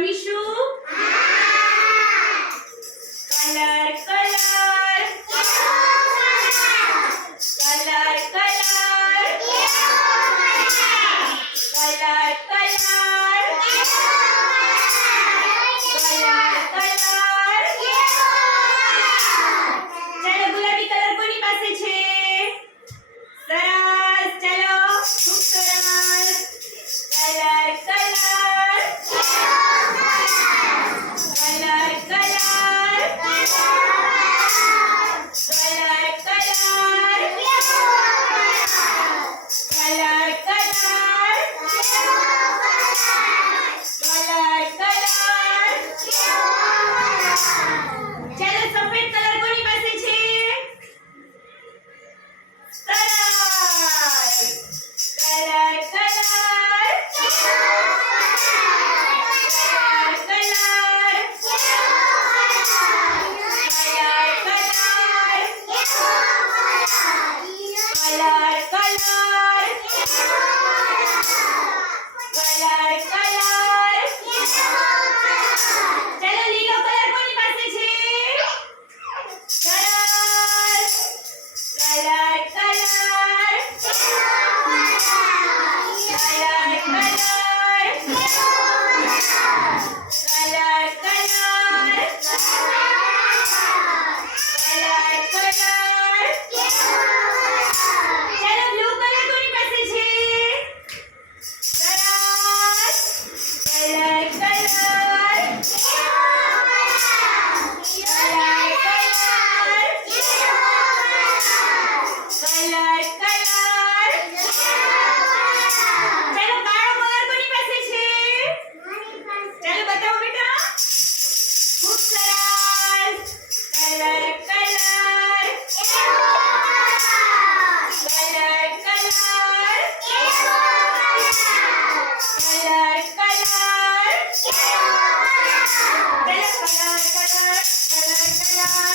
shoe Hello. Yeah.